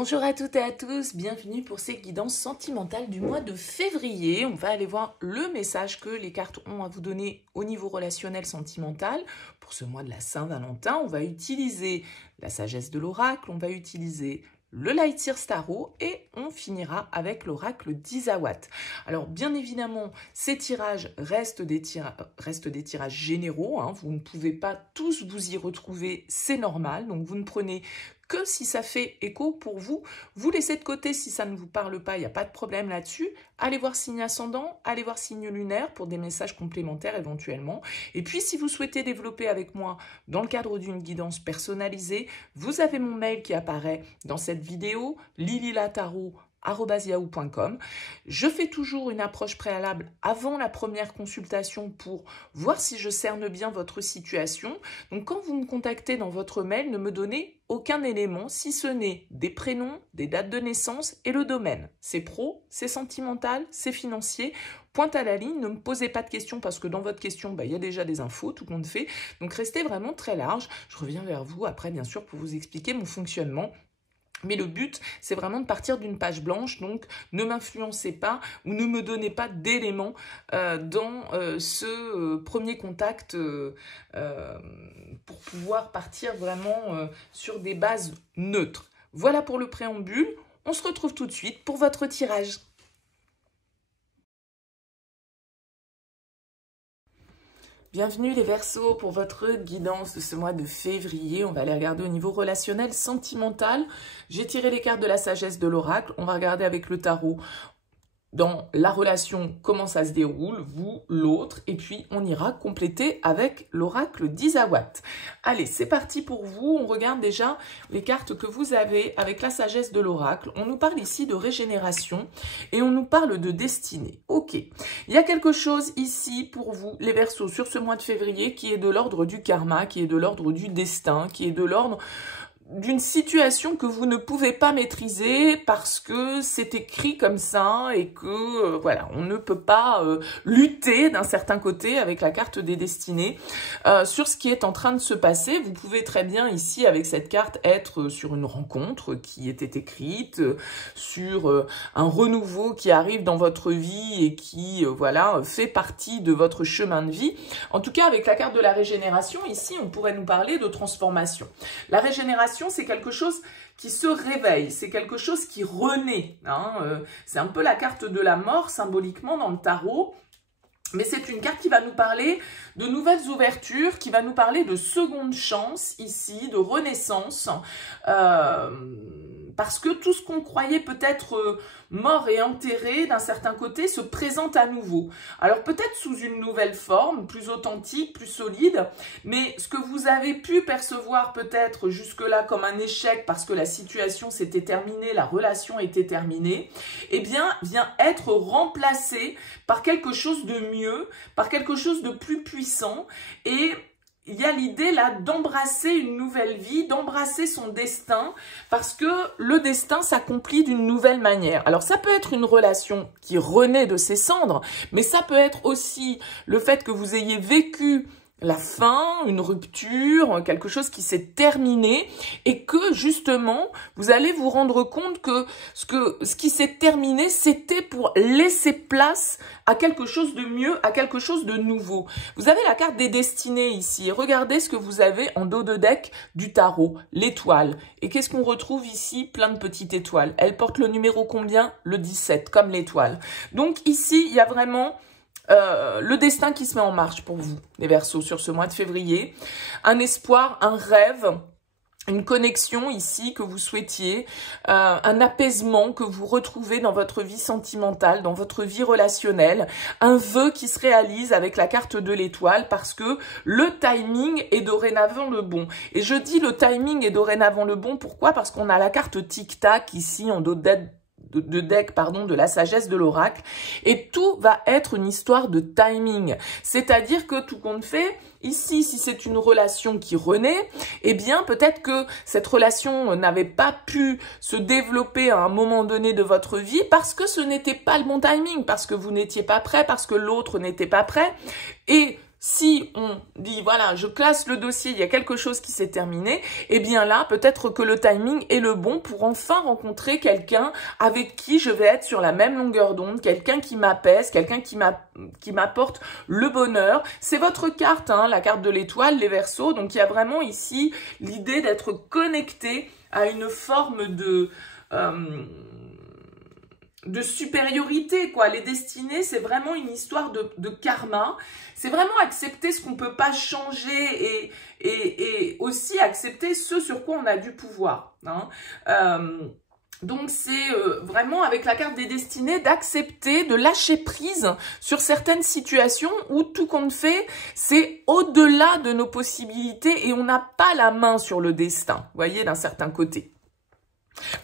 Bonjour à toutes et à tous, bienvenue pour ces guidances sentimentales du mois de février. On va aller voir le message que les cartes ont à vous donner au niveau relationnel sentimental. Pour ce mois de la Saint-Valentin, on va utiliser la sagesse de l'oracle, on va utiliser le Light Year Tarot et on finira avec l'oracle d'Isawat. Alors bien évidemment, ces tirages restent des tirages généraux, hein. Vous ne pouvez pas tous vous y retrouver, c'est normal, donc vous ne prenez que si ça fait écho pour vous. Vous laissez de côté si ça ne vous parle pas, il n'y a pas de problème là-dessus. Allez voir signe ascendant, allez voir signe lunaire pour des messages complémentaires éventuellement. Et puis si vous souhaitez développer avec moi dans le cadre d'une guidance personnalisée, vous avez mon mail qui apparaît dans cette vidéo, lililatarot@yahoo.com. Je fais toujours une approche préalable avant la première consultation pour voir si je cerne bien votre situation. Donc quand vous me contactez dans votre mail, ne me donnez aucun élément si ce n'est des prénoms, des dates de naissance et le domaine. C'est pro, c'est sentimental, c'est financier. Pointe à la ligne, ne me posez pas de questions parce que dans votre question, il y a déjà des infos, tout compte fait. Donc restez vraiment très large. Je reviens vers vous après, bien sûr, pour vous expliquer mon fonctionnement. Mais le but, c'est vraiment de partir d'une page blanche, donc ne m'influencez pas ou ne me donnez pas d'éléments dans ce premier contact pour pouvoir partir vraiment sur des bases neutres. Voilà pour le préambule, on se retrouve tout de suite pour votre tirage. Bienvenue les Verseaux pour votre guidance de ce mois de février. On va aller regarder au niveau relationnel, sentimental. J'ai tiré les cartes de la sagesse de l'oracle. On va regarder avec le tarot dans la relation, comment ça se déroule, vous, l'autre. Et puis, on ira compléter avec l'oracle d'Isawat. Allez, c'est parti pour vous. On regarde déjà les cartes que vous avez avec la sagesse de l'oracle. On nous parle ici de régénération et on nous parle de destinée. Ok, il y a quelque chose ici pour vous, les Verseaux, sur ce mois de février qui est de l'ordre du karma, qui est de l'ordre du destin, qui est de l'ordre d'une situation que vous ne pouvez pas maîtriser parce que c'est écrit comme ça et que voilà, on ne peut pas lutter d'un certain côté avec la carte des destinées sur ce qui est en train de se passer. Vous pouvez très bien ici avec cette carte être sur une rencontre qui était écrite, sur un renouveau qui arrive dans votre vie et qui voilà, fait partie de votre chemin de vie. En tout cas, avec la carte de la régénération, ici, on pourrait nous parler de transformation. La régénération, c'est quelque chose qui se réveille, c'est quelque chose qui renaît. Hein, c'est un peu la carte de la mort symboliquement dans le tarot. Mais c'est une carte qui va nous parler de nouvelles ouvertures, qui va nous parler de seconde chance ici, de renaissance. Parce que tout ce qu'on croyait peut-être mort et enterré d'un certain côté se présente à nouveau. Alors peut-être sous une nouvelle forme, plus authentique, plus solide, mais ce que vous avez pu percevoir peut-être jusque-là comme un échec parce que la situation s'était terminée, la relation était terminée, eh bien vient être remplacé par quelque chose de mieux, par quelque chose de plus puissant. Et il y a l'idée là d'embrasser une nouvelle vie, d'embrasser son destin, parce que le destin s'accomplit d'une nouvelle manière. Alors ça peut être une relation qui renaît de ses cendres, mais ça peut être aussi le fait que vous ayez vécu la fin, une rupture, quelque chose qui s'est terminé et que justement vous allez vous rendre compte que ce qui s'est terminé c'était pour laisser place à quelque chose de mieux, à quelque chose de nouveau. Vous avez la carte des destinées ici et regardez ce que vous avez en dos de deck du tarot, l'étoile. Et qu'est-ce qu'on retrouve ici? Plein de petites étoiles. Elle porte le numéro combien? Le 17, comme l'étoile. Donc ici il y a vraiment le destin qui se met en marche pour vous, les Verseaux, sur ce mois de février. Un espoir, un rêve, une connexion ici que vous souhaitiez, un apaisement que vous retrouvez dans votre vie sentimentale, dans votre vie relationnelle, un vœu qui se réalise avec la carte de l'étoile parce que le timing est dorénavant le bon. Et je dis le timing est dorénavant le bon, pourquoi? Parce qu'on a la carte tic-tac ici en dos de deck, pardon, de la sagesse de l'oracle, et tout va être une histoire de timing. C'est-à-dire que tout compte fait, ici, si c'est une relation qui renaît, eh bien, peut-être que cette relation n'avait pas pu se développer à un moment donné de votre vie parce que ce n'était pas le bon timing, parce que vous n'étiez pas prêt, parce que l'autre n'était pas prêt, et Si on dit, voilà, je classe le dossier, il y a quelque chose qui s'est terminé, eh bien là, peut-être que le timing est le bon pour enfin rencontrer quelqu'un avec qui je vais être sur la même longueur d'onde, quelqu'un qui m'apaise, quelqu'un qui m'apporte le bonheur. C'est votre carte, hein, la carte de l'étoile, les Verseaux. Donc, il y a vraiment ici l'idée d'être connecté à une forme de supériorité, quoi. Les destinées, c'est vraiment une histoire de karma. C'est vraiment accepter ce qu'on peut pas changer et aussi accepter ce sur quoi on a du pouvoir, hein. Donc, c'est vraiment avec la carte des destinées d'accepter, de lâcher prise sur certaines situations où tout compte fait, c'est au-delà de nos possibilités et on n'a pas la main sur le destin, vous voyez, d'un certain côté.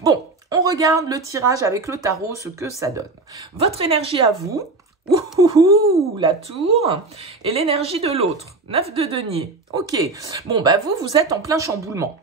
Bon, on regarde le tirage avec le tarot, ce que ça donne. Votre énergie à vous, ouhouhou, la tour, et l'énergie de l'autre, 9 de denier. Ok, bon, bah vous êtes en plein chamboulement.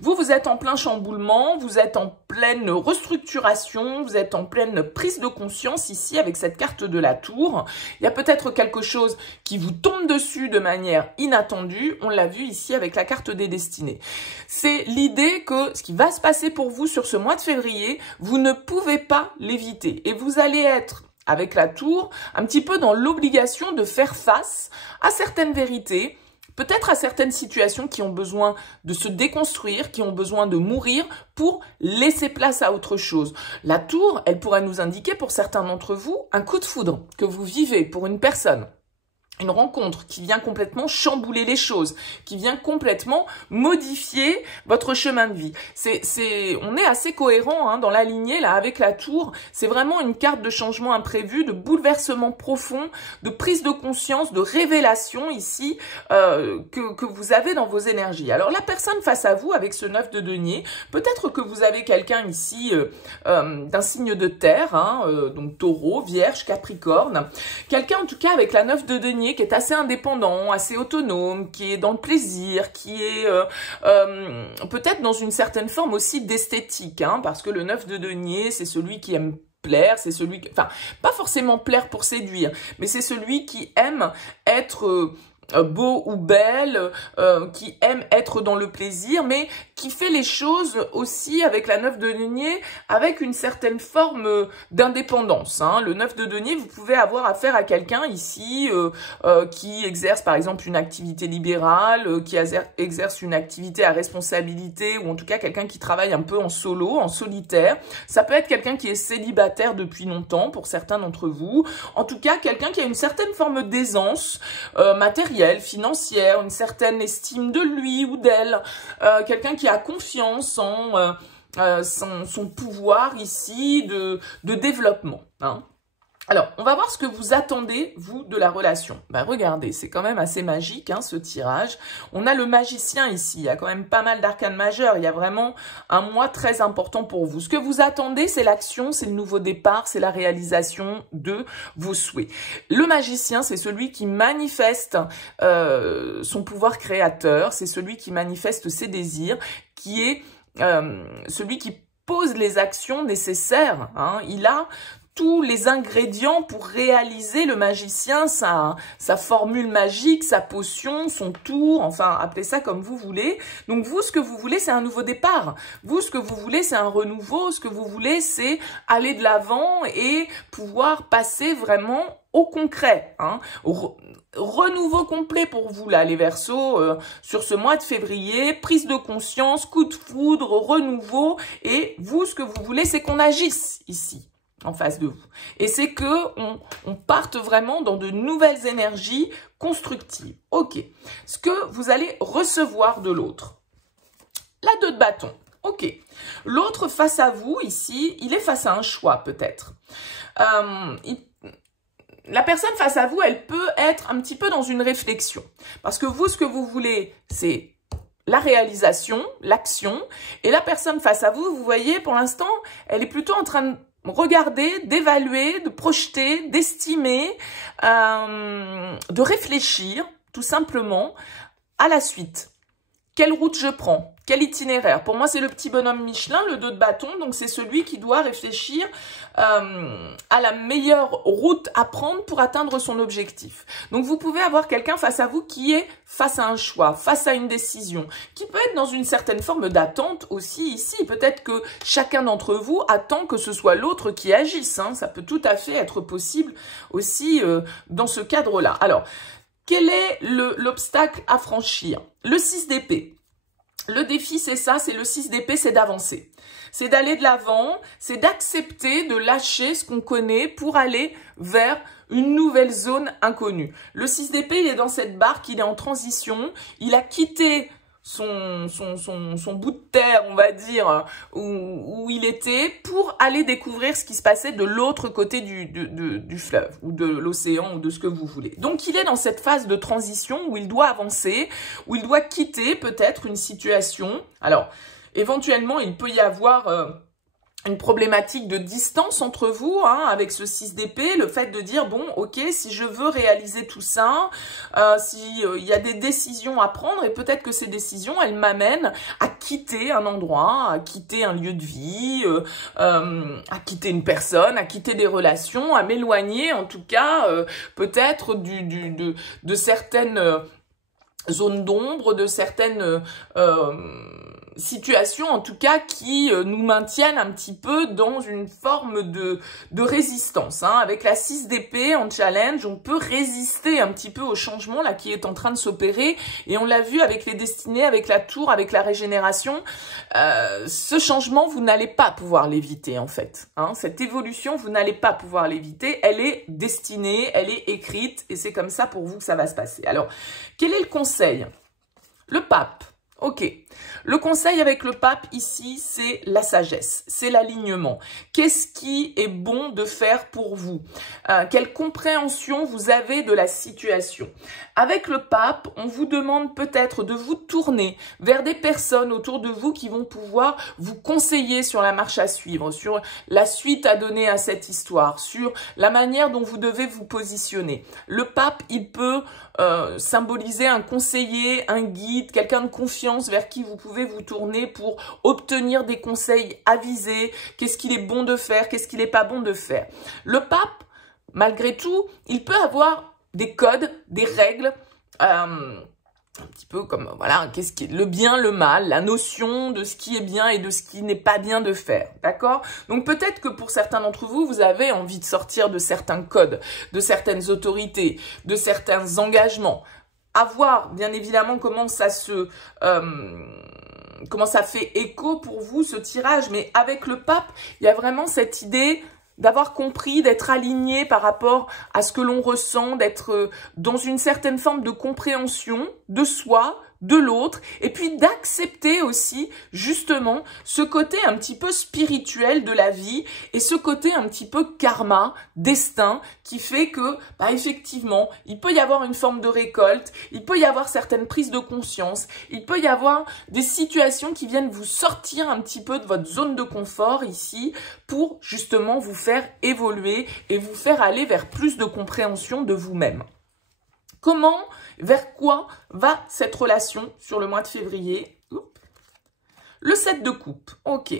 Vous êtes en plein chamboulement, vous êtes en pleine restructuration, vous êtes en pleine prise de conscience ici avec cette carte de la tour. Il y a peut-être quelque chose qui vous tombe dessus de manière inattendue. On l'a vu ici avec la carte des destinées. C'est l'idée que ce qui va se passer pour vous sur ce mois de février, vous ne pouvez pas l'éviter. Et vous allez être, avec la tour, un petit peu dans l'obligation de faire face à certaines vérités, peut-être à certaines situations qui ont besoin de se déconstruire, qui ont besoin de mourir pour laisser place à autre chose. La tour, elle pourrait nous indiquer pour certains d'entre vous un coup de foudre que vous vivez pour une personne. Une rencontre qui vient complètement chambouler les choses, qui vient complètement modifier votre chemin de vie. On est assez cohérent, hein, dans la lignée là avec la tour. C'est vraiment une carte de changement imprévu, de bouleversement profond, de prise de conscience, de révélation ici que vous avez dans vos énergies. Alors la personne face à vous avec ce 9 de denier, peut-être que vous avez quelqu'un ici d'un signe de terre, hein, donc taureau, vierge, capricorne. Quelqu'un en tout cas avec la 9 de denier qui est assez indépendant, assez autonome, qui est dans le plaisir, qui est peut-être dans une certaine forme aussi d'esthétique, hein, parce que le 9 de denier, c'est celui qui aime plaire, c'est celui qui, enfin, pas forcément plaire pour séduire, mais c'est celui qui aime être beau ou belle, qui aime être dans le plaisir, mais qui fait les choses aussi avec la 9 de denier, avec une certaine forme d'indépendance, hein. Le 9 de denier, vous pouvez avoir affaire à quelqu'un ici qui exerce par exemple une activité libérale, qui exerce une activité à responsabilité, ou en tout cas quelqu'un qui travaille un peu en solo, en solitaire. Ça peut être quelqu'un qui est célibataire depuis longtemps pour certains d'entre vous. En tout cas, quelqu'un qui a une certaine forme d'aisance matérielle, financière, une certaine estime de lui ou d'elle, quelqu'un qui a confiance en son pouvoir ici de développement, hein. Alors, on va voir ce que vous attendez, vous, de la relation. Ben, regardez, c'est quand même assez magique, hein, ce tirage. On a le magicien ici. Il y a quand même pas mal d'arcanes majeures. Il y a vraiment un mois très important pour vous. Ce que vous attendez, c'est l'action, c'est le nouveau départ, c'est la réalisation de vos souhaits. Le magicien, c'est celui qui manifeste son pouvoir créateur. C'est celui qui manifeste ses désirs, qui est celui qui pose les actions nécessaires, hein. Il a tous les ingrédients pour réaliser, le magicien, sa formule magique, sa potion, son tour, enfin, appelez ça comme vous voulez. Donc, vous, ce que vous voulez, c'est un nouveau départ. Vous, ce que vous voulez, c'est un renouveau. Ce que vous voulez, c'est aller de l'avant et pouvoir passer vraiment au concret, hein. Renouveau complet pour vous, là, les Verseaux, sur ce mois de février, prise de conscience, coup de foudre, renouveau. Et vous, ce que vous voulez, c'est qu'on agisse ici, en face de vous. Et c'est que on parte vraiment dans de nouvelles énergies constructives. Ok. Ce que vous allez recevoir de l'autre. La 2 de bâton. Ok. L'autre face à vous, ici, il est face à un choix, peut-être. La personne face à vous, elle peut être un petit peu dans une réflexion. Parce que vous, ce que vous voulez, c'est la réalisation, l'action. Et la personne face à vous, vous voyez, pour l'instant, elle est plutôt en train de regarder, d'évaluer, de projeter, d'estimer, de réfléchir, tout simplement, à la suite. Quelle route je prends? Quel itinéraire? Pour moi, c'est le petit bonhomme Michelin, le 2 de bâton, donc c'est celui qui doit réfléchir à la meilleure route à prendre pour atteindre son objectif. Donc, vous pouvez avoir quelqu'un face à vous qui est face à un choix, face à une décision, qui peut être dans une certaine forme d'attente aussi ici. Peut-être que chacun d'entre vous attend que ce soit l'autre qui agisse, hein. Ça peut tout à fait être possible aussi dans ce cadre-là. Alors, quel est l'obstacle à franchir? Le 6 d'épée. Le défi, c'est ça, c'est le 6 d'épée, c'est d'avancer. C'est d'aller de l'avant, c'est d'accepter de lâcher ce qu'on connaît pour aller vers une nouvelle zone inconnue. Le 6 d'épée, il est dans cette barque, il est en transition, il a quitté son bout de terre, on va dire, où il était, pour aller découvrir ce qui se passait de l'autre côté du fleuve, ou de l'océan, ou de ce que vous voulez. Donc, il est dans cette phase de transition où il doit avancer, où il doit quitter peut-être une situation. Alors, éventuellement, il peut y avoir une problématique de distance entre vous, hein, avec ce 6 d'épée, le fait de dire, bon, ok, si je veux réaliser tout ça, il y a des décisions à prendre, et peut-être que ces décisions, elles m'amènent à quitter un endroit, à quitter un lieu de vie, à quitter une personne, à quitter des relations, à m'éloigner, en tout cas, peut-être de certaines zones d'ombre, de certaines situations en tout cas qui nous maintiennent un petit peu dans une forme de résistance, hein. Avec la 6 d'épée en challenge, on peut résister un petit peu au changement là qui est en train de s'opérer, et on l'a vu avec les destinées, avec la tour, avec la régénération. Ce changement, vous n'allez pas pouvoir l'éviter en fait, hein. Cette évolution, vous n'allez pas pouvoir l'éviter, elle est destinée, elle est écrite, et c'est comme ça pour vous que ça va se passer. Alors, quel est le conseil? Le pape. Ok, le conseil avec le pape ici, c'est la sagesse, c'est l'alignement. Qu'est-ce qui est bon de faire pour vous? Quelle compréhension vous avez de la situation? Avec le pape, on vous demande peut-être de vous tourner vers des personnes autour de vous qui vont pouvoir vous conseiller sur la marche à suivre, sur la suite à donner à cette histoire, sur la manière dont vous devez vous positionner. Le pape, il peut symboliser un conseiller, un guide, quelqu'un de confiance vers qui vous pouvez vous tourner pour obtenir des conseils avisés. Qu'est-ce qu'il est bon de faire, qu'est-ce qu'il n'est pas bon de faire. Le pape, malgré tout, il peut avoir des codes, des règles, un petit peu comme, voilà, qu'est-ce qui est le bien, le mal, la notion de ce qui est bien et de ce qui n'est pas bien de faire, d'accord? Donc peut-être que pour certains d'entre vous, vous avez envie de sortir de certains codes, de certaines autorités, de certains engagements. À voir, bien évidemment, comment ça fait écho pour vous, ce tirage. Mais avec le pape, il y a vraiment cette idée d'avoir compris, d'être aligné par rapport à ce que l'on ressent, d'être dans une certaine forme de compréhension de soi, de l'autre, et puis d'accepter aussi justement ce côté un petit peu spirituel de la vie et ce côté un petit peu karma, destin, qui fait que, bah, effectivement, il peut y avoir une forme de récolte, il peut y avoir certaines prises de conscience, il peut y avoir des situations qui viennent vous sortir un petit peu de votre zone de confort ici pour justement vous faire évoluer et vous faire aller vers plus de compréhension de vous-même. Comment, vers quoi va cette relation sur le mois de février? Le 7 de coupe, ok.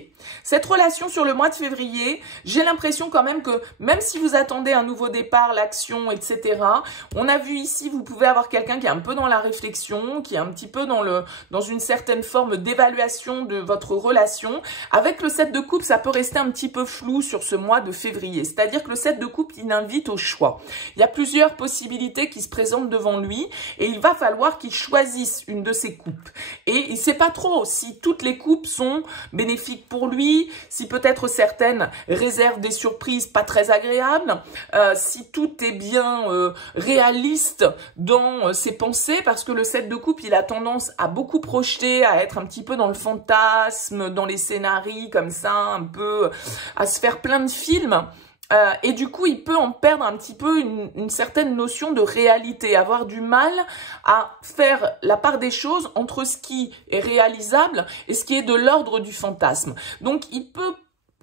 Cette relation sur le mois de février, j'ai l'impression quand même que même si vous attendez un nouveau départ, l'action, etc., on a vu ici, vous pouvez avoir quelqu'un qui est un peu dans la réflexion, qui est un petit peu dans une certaine forme d'évaluation de votre relation. Avec le 7 de coupe, ça peut rester un petit peu flou sur ce mois de février. C'est-à-dire que le 7 de coupe, il invite au choix. Il y a plusieurs possibilités qui se présentent devant lui et il va falloir qu'il choisisse une de ces coupes. Et il ne sait pas trop si toutes les coupes sont bénéfiques pour lui, si peut-être certaines réservent des surprises pas très agréables, si tout est bien réaliste dans ses pensées, parce que le 7 de coupe, il a tendance à beaucoup projeter, à être un petit peu dans le fantasme, dans les scénarios comme ça, un peu à se faire plein de films. Et du coup, il peut en perdre un petit peu une certaine notion de réalité, avoir du mal à faire la part des choses entre ce qui est réalisable et ce qui est de l'ordre du fantasme. Donc, il peut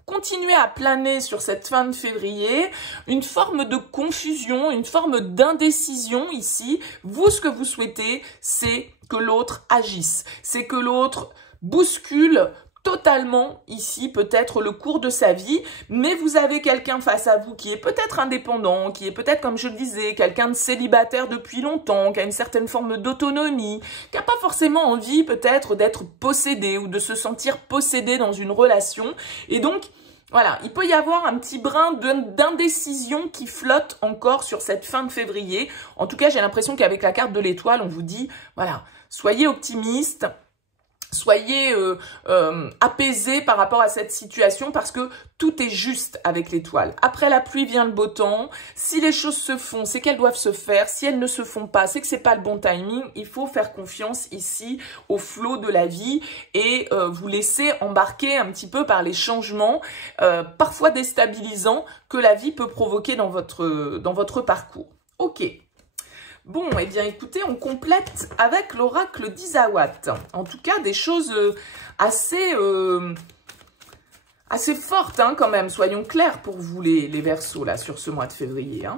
continuer à planer sur cette fin de février, une forme de confusion, une forme d'indécision ici. Vous, ce que vous souhaitez, c'est que l'autre agisse, c'est que l'autre bouscule totalement ici peut-être le cours de sa vie, mais vous avez quelqu'un face à vous qui est peut-être indépendant, qui est peut-être, comme je le disais, quelqu'un de célibataire depuis longtemps, qui a une certaine forme d'autonomie, qui n'a pas forcément envie peut-être d'être possédé ou de se sentir possédé dans une relation. Et donc, voilà, il peut y avoir un petit brin d'indécision qui flotte encore sur cette fin de février. En tout cas, j'ai l'impression qu'avec la carte de l'étoile, on vous dit, voilà, soyez optimiste. Soyez apaisés par rapport à cette situation parce que tout est juste avec l'étoile. Après la pluie vient le beau temps. Si les choses se font, c'est qu'elles doivent se faire. Si elles ne se font pas, c'est que c'est pas le bon timing. Il faut faire confiance ici au flot de la vie et vous laisser embarquer un petit peu par les changements, parfois déstabilisants, que la vie peut provoquer dans votre parcours. Ok. Bon, eh bien, écoutez, on complète avec l'oracle d'Isawat. En tout cas, des choses assez fortes, hein, quand même. Soyons clairs pour vous, les Verseaux, là, sur ce mois de février. Hein.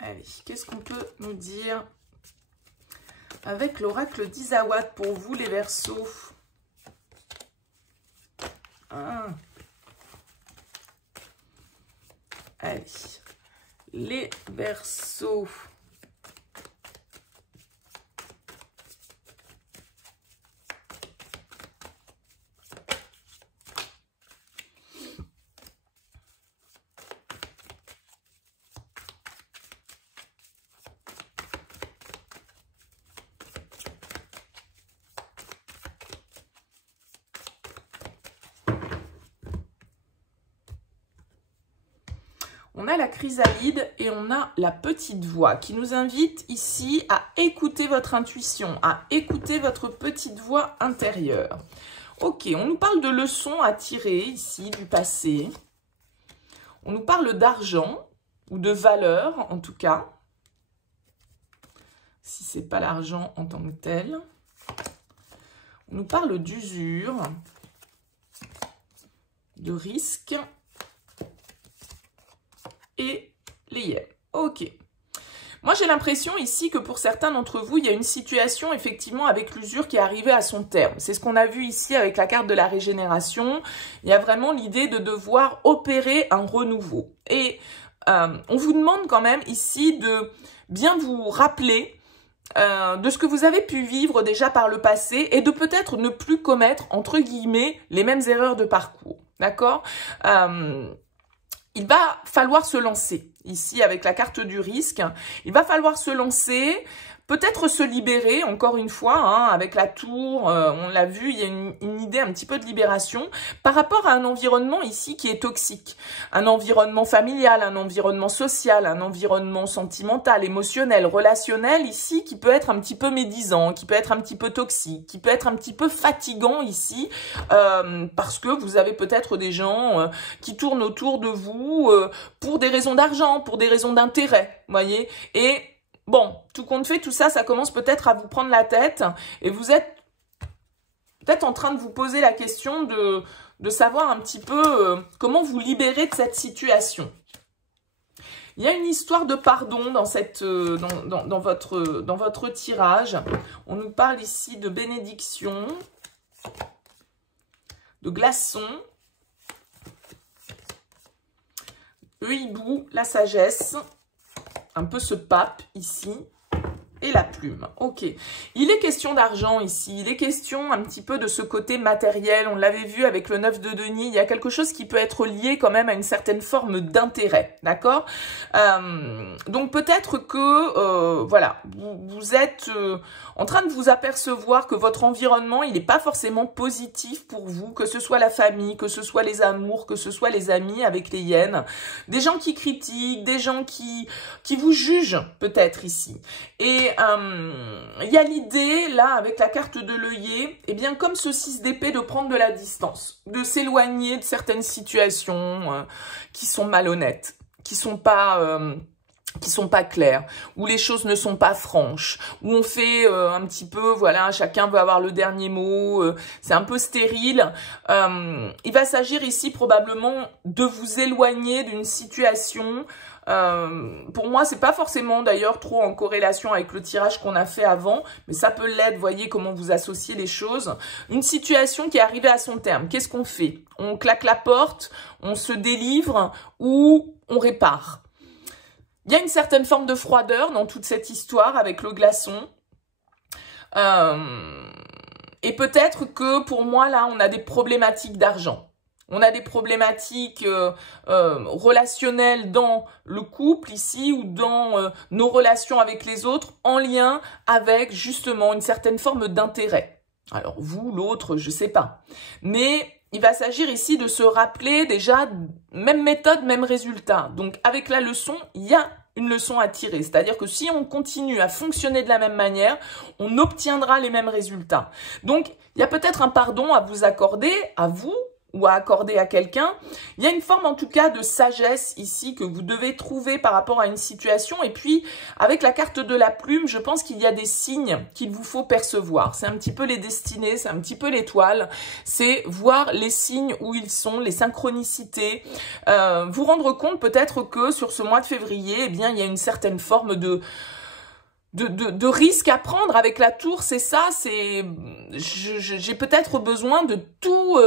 Allez, qu'est-ce qu'on peut nous dire avec l'oracle d'Isawat pour vous, les Verseaux? Allez, les Verseaux. On a la chrysalide et on a la petite voix qui nous invite ici à écouter votre intuition, à écouter votre petite voix intérieure. Ok, on nous parle de leçons à tirer ici du passé. On nous parle d'argent ou de valeur en tout cas. Si ce n'est pas l'argent en tant que tel. On nous parle d'usure, de risque. Et les yens. Ok. Moi, j'ai l'impression ici que pour certains d'entre vous, il y a une situation effectivement avec l'usure qui est arrivée à son terme. C'est ce qu'on a vu ici avec la carte de la régénération. Il y a vraiment l'idée de devoir opérer un renouveau. Et on vous demande quand même ici de bien vous rappeler de ce que vous avez pu vivre déjà par le passé et de peut-être ne plus commettre, entre guillemets, les mêmes erreurs de parcours. D'accord ? Il va falloir se lancer, ici avec la carte du risque, il va falloir se lancer, peut-être se libérer, encore une fois, hein, avec la tour, on l'a vu, il y a une idée un petit peu de libération, par rapport à un environnement ici qui est toxique, un environnement familial, un environnement social, un environnement sentimental, émotionnel, relationnel, ici, qui peut être un petit peu médisant, qui peut être un petit peu toxique, qui peut être un petit peu fatigant ici, parce que vous avez peut-être des gens qui tournent autour de vous pour des raisons d'argent, pour des raisons d'intérêt, voyez, et bon, tout compte fait, tout ça, ça commence peut-être à vous prendre la tête et vous êtes peut-être en train de vous poser la question de savoir un petit peu comment vous libérer de cette situation. Il y a une histoire de pardon dans, dans votre tirage. On nous parle ici de bénédiction, de glaçon, le hibou, la sagesse, un peu ce pape ici, et la plume. Ok. Il est question d'argent ici, il est question un petit peu de ce côté matériel, on l'avait vu avec le 9 de denier, il y a quelque chose qui peut être lié quand même à une certaine forme d'intérêt, d'accord? Donc peut-être que, voilà, vous êtes en train de vous apercevoir que votre environnement, il n'est pas forcément positif pour vous, que ce soit la famille, que ce soit les amours, que ce soit les amis avec les hyènes, des gens qui critiquent, des gens qui vous jugent peut-être ici. Et il y a l'idée, là, avec la carte de l'œillet, eh bien, comme ce 6 d'épée, de prendre de la distance, de s'éloigner de certaines situations qui sont malhonnêtes, qui sont pas qui sont pas claires, où les choses ne sont pas franches, où on fait un petit peu, voilà, chacun veut avoir le dernier mot, c'est un peu stérile. Il va s'agir ici probablement de vous éloigner d'une situation. Pour moi, c'est pas forcément d'ailleurs trop en corrélation avec le tirage qu'on a fait avant, mais ça peut l'être, voyez comment vous associez les choses. Une situation qui est arrivée à son terme, qu'est-ce qu'on fait? On claque la porte, on se délivre ou on répare? Il y a une certaine forme de froideur dans toute cette histoire avec le glaçon. Et peut-être que pour moi, là, on a des problématiques d'argent. On a des problématiques relationnelles dans le couple ici ou dans nos relations avec les autres en lien avec justement une certaine forme d'intérêt. Alors vous, l'autre, je sais pas. Mais il va s'agir ici de se rappeler déjà, même méthode, même résultat. Donc avec la leçon, il y a une leçon à tirer. C'est-à-dire que si on continue à fonctionner de la même manière, on obtiendra les mêmes résultats. Donc il y a peut-être un pardon à vous accorder, à vous, ou à accorder à quelqu'un. Il y a une forme en tout cas de sagesse ici que vous devez trouver par rapport à une situation. Et puis, avec la carte de la plume, je pense qu'il y a des signes qu'il vous faut percevoir. C'est un petit peu les destinées, c'est un petit peu l'étoile. C'est voir les signes où ils sont, les synchronicités. Vous rendre compte peut-être que sur ce mois de février, eh bien, il y a une certaine forme de risque à prendre avec la tour. C'est ça, c'est j'ai peut-être besoin de tout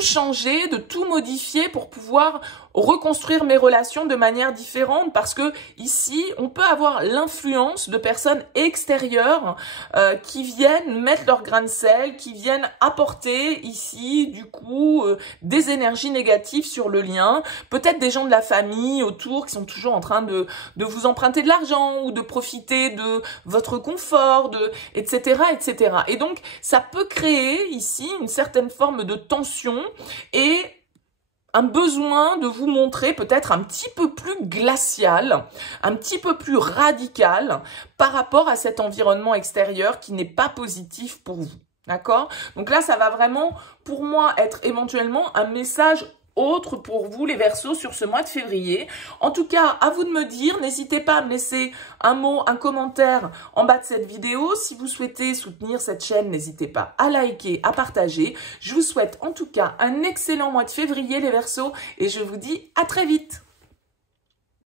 changer, de tout modifier pour pouvoir reconstruire mes relations de manière différente, parce que ici, on peut avoir l'influence de personnes extérieures qui viennent mettre leur grain de sel, qui viennent apporter ici, du coup, des énergies négatives sur le lien. Peut-être des gens de la famille autour qui sont toujours en train de vous emprunter de l'argent ou de profiter de votre confort, etc., etc. Et donc, ça peut créer ici une certaine forme de tension et un besoin de vous montrer peut-être un petit peu plus glacial, un petit peu plus radical par rapport à cet environnement extérieur qui n'est pas positif pour vous. D'accord? Donc là, ça va vraiment, pour moi, être éventuellement un message autre pour vous, les Verseaux, sur ce mois de février. En tout cas, à vous de me dire. N'hésitez pas à me laisser un mot, un commentaire en bas de cette vidéo. Si vous souhaitez soutenir cette chaîne, n'hésitez pas à liker, à partager. Je vous souhaite en tout cas un excellent mois de février, les Verseaux, et je vous dis à très vite.